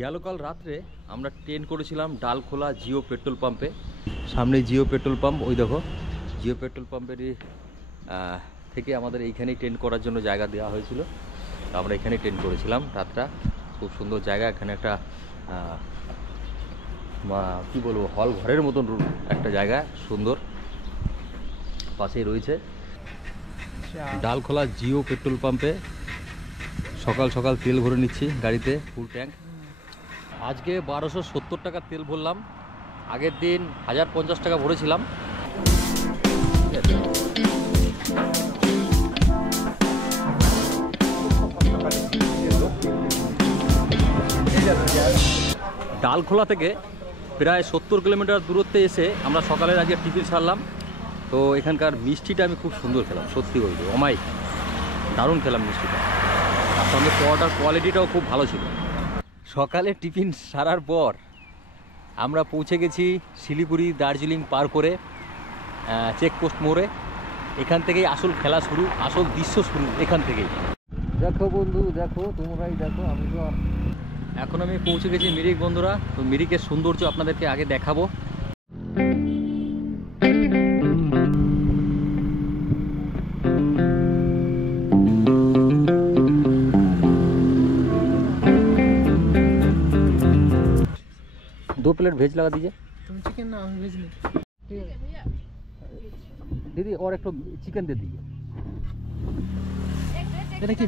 গেলকাল রাত্রে আমরা ট্রেন করেছিলাম ডালখোলা জিও পেট্রোল পাম্পে। সামনে জিও পেট্রোল পাম্প, ওই দেখো জিও পেট্রোল পাম্পেরই থেকে আমাদের এইখানেই ট্রেন করার জন্য জায়গা দেওয়া হয়েছিল। আমরা এখানেই ট্রেন করেছিলাম রাতটা। খুব সুন্দর জায়গা, এখানে একটা কী বলবো হল ঘরের মতন একটা জায়গা, সুন্দর পাশেই রয়েছে। ডালখোলা জিও পেট্রোল পাম্পে সকাল সকাল তেল ভরে নিচ্ছি গাড়িতে, ফুল ট্যাঙ্ক। আজকে 1270 টাকা তেল ভরলাম, আগের দিন 1050 টাকা ভরেছিলাম। ডালখোলা থেকে প্রায় 70 কিলোমিটার দূরত্বে এসে আমরা সকালের আজকে টিফিন সারলাম। তো এখানকার মিষ্টিটা আমি খুব সুন্দর খেলাম, সত্যি বলবো অমায়িক, দারুণ খেলাম মিষ্টিটা। আর সঙ্গে পরোটার কোয়ালিটিটাও খুব ভালো ছিল। সকালে টিফিন সারার পর আমরা পৌঁছে গেছি শিলিগুড়ি দার্জিলিং পার করে চেকপোস্ট মোড়ে। এখান থেকেই আসল খেলা শুরু, আসল দৃশ্য শুরু এখান থেকেই। দেখো বন্ধু, দেখো তোমরাই দেখো, আমি তো এখন আমি পৌঁছে গেছি মিরিক বন্ধুরা। তো মিরিকের সৌন্দর্য আপনাদেরকে আগে দেখাবো। दो प्लेट भेज लगा दीजिए। तुम चिकन ना भेज नहीं दीदी, और एक तो चिकन दे दीजिए।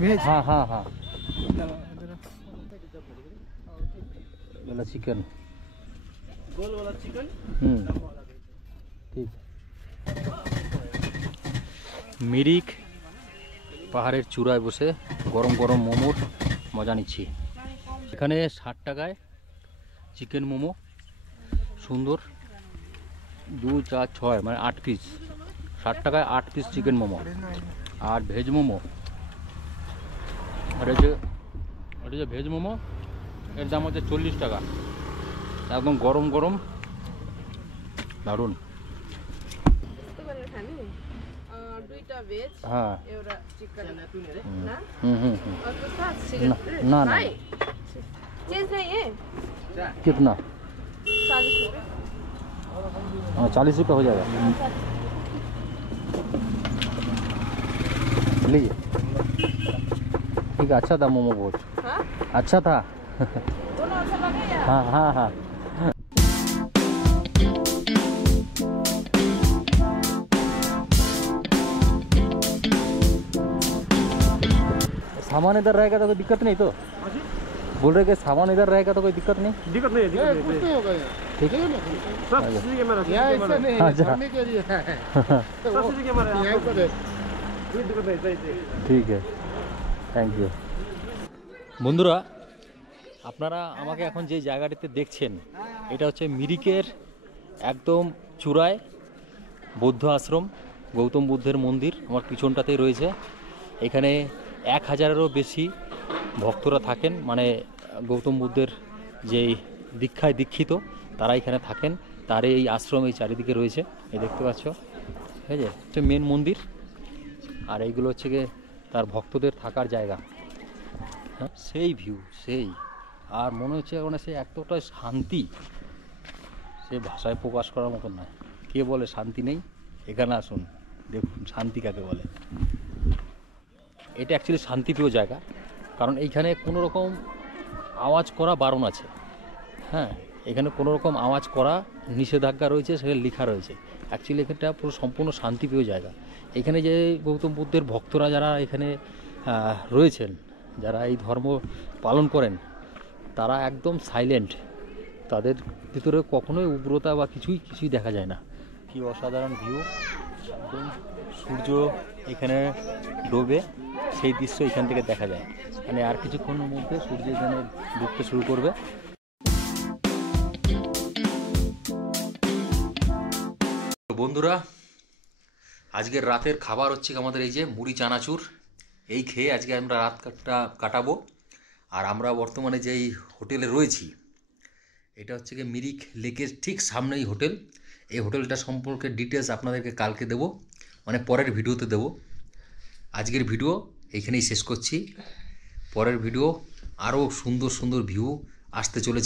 भेज। हाँ हाँ हाँ, वाला चिकन, गोल वाला चिकन। ठीक। मिरिक পাহাড়ের চূড়ায় বসে গরম গরম মোমোর মজা নিচ্ছি। এখানে 60 টাকায় চিকেন মোমো, সুন্দর 2 4 6 মানে 8 পিস, 60 টাকায় 8 পিস চিকেন মোমো। আর ভেজ মোমো, আর এটা যে ভেজ মোমো, এর দাম হচ্ছে 40 টাকা। একদম গরম গরম, দারুণ। हाँ ना ना चीज नहीं है। कितना? 40 रुपये। हाँ 40 रुपये हो जाएगा। लीजिए, ठीक है। अच्छा था मोमो, बहुत अच्छा था। दोनों अच्छा लगे या? हाँ हाँ हाँ। सामान इधर रहेगा तो कोई दिक्कत नहीं? तो बोल रहे कि सामान इधर रहेगा तो कोई दिक्कत नहीं? दिक्कत नहीं है, कुछ नहीं होगा यार। ठीक है, सब चीज़ के मेरा अच्छा। खाने के लिए है। सब चीज़ के मेरा यहाँ पर है, कोई दिक्कत नहीं। ঠিক আছে, থ্যাংক ইউ। বন্ধুরা, আপনারা আমাকে এখন যে জায়গাটিতে দেখছেন, এটা হচ্ছে মিরিকের একদম চূড়ায় বৌদ্ধ আশ্রম, গৌতম বুদ্ধের মন্দির আমার পিছনটাতেই রয়েছে। এখানে 1000-এরও বেশি ভক্তরা থাকেন, মানে গৌতম বুদ্ধের যেই দীক্ষায় দীক্ষিত তারা এখানে থাকেন। তার এই আশ্রম এই চারিদিকে রয়েছে, এই দেখতে পাচ্ছ, ঠিক আছে। হচ্ছে মেন মন্দির, আর এইগুলো হচ্ছে গিয়ে তার ভক্তদের থাকার জায়গা। হ্যাঁ, সেই ভিউ, সেই, আর মনে হচ্ছে ওখানে সে এতটা শান্তি, সে ভাষায় প্রকাশ করার মতন নয়। কে বলে শান্তি নেই? এখানে আসুন, দেখুন শান্তি কাকে বলে। এটা অ্যাকচুয়ালি শান্তিপ্রিয় জায়গা, কারণ এইখানে কোনো রকম আওয়াজ করা বারণ আছে। হ্যাঁ, এখানে কোনো রকম আওয়াজ করা নিষেধাজ্ঞা রয়েছে, সেখানে লেখা রয়েছে। অ্যাকচুয়ালি এখানটা পুরো সম্পূর্ণ শান্তিপ্রিয় জায়গা। এখানে যে গৌতম বুদ্ধের ভক্তরা যারা এখানে রয়েছেন, যারা এই ধর্ম পালন করেন, তারা একদম সাইলেন্ট, তাদের ভিতরে কখনোই উগ্রতা বা কিছুই দেখা যায় না। কি অসাধারণ ভিউ, একদম সূর্য এখানে ডোবে, সেই দৃশ্য এখান থেকে দেখা যায়। মানে আর কিছুক্ষণের মধ্যে সূর্য এখানে ডুবতে শুরু করবে। বন্ধুরা, আজকের রাতের খাবার হচ্ছে আমাদের এই যে মুড়ি চানাচুর। এই খেয়ে আজকে আমরা রাতটা কাটাবো। আর আমরা বর্তমানে যেই হোটেলে রয়েছি, এটা হচ্ছে কি মিরিক লেকের ঠিক সামনেই হোটেল। এই হোটেলটা সম্পর্কে ডিটেলস আপনাদেরকে কালকে দেবো, মানে পরের ভিডিওতে দেবো। আজকের ভিডিও এইখানেই শেষ করছি। পরের ভিডিও আরও সুন্দর সুন্দর ভিউ আসতে চলেছে